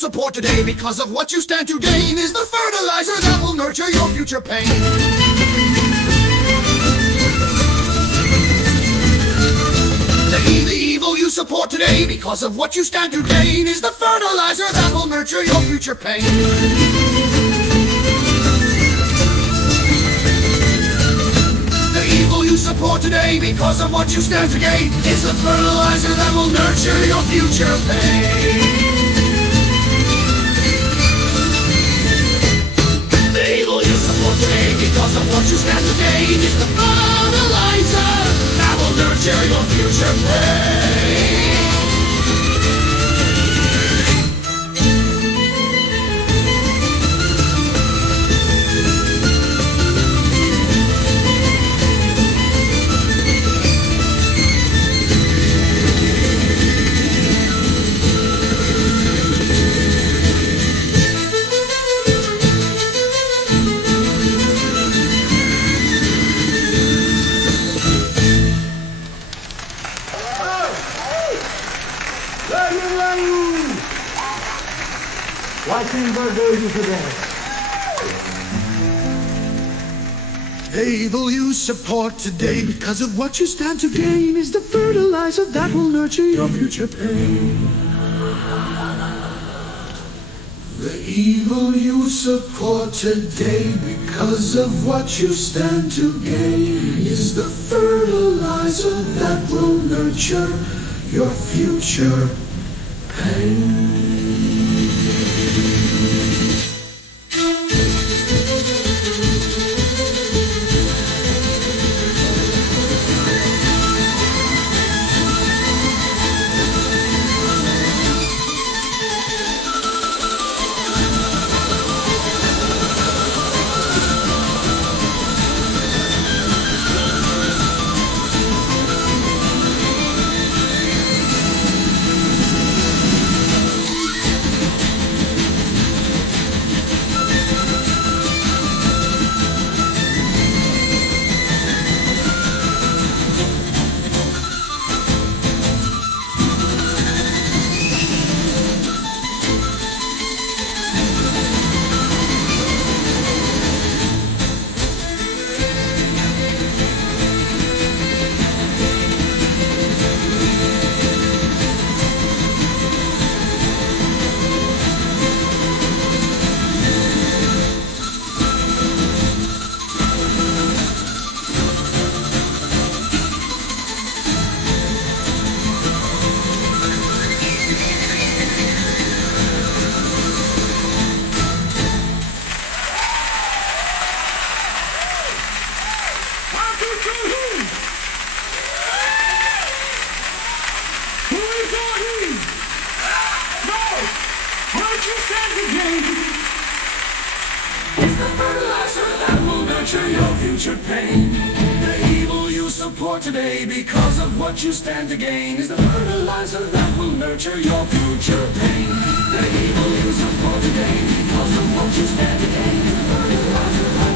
support today because of what you stand to gain is the fertilizer that will nurture your future pain. The evil you support today because of what you stand to gain is the fertilizer that will nurture your future pain. The evil you support today because of what you stand to gain is the fertilizer that will nurture your future pain. The evil you support today because of what you stand to gain is the fertilizer that will nurture your future pain. blessings are with you today. The evil you support today because of what you stand to gain is the fertilizer that will nurture your future pain. The evil you support today because of what you stand to gain is the fertilizer that will nurture your future pain. It's the fertilizer that will nurture your future pain. The evil you support today because of what you stand to gain is the fertilizer that will nurture your future pain. The evil you support today because of what you stand to gain is the fertilizer that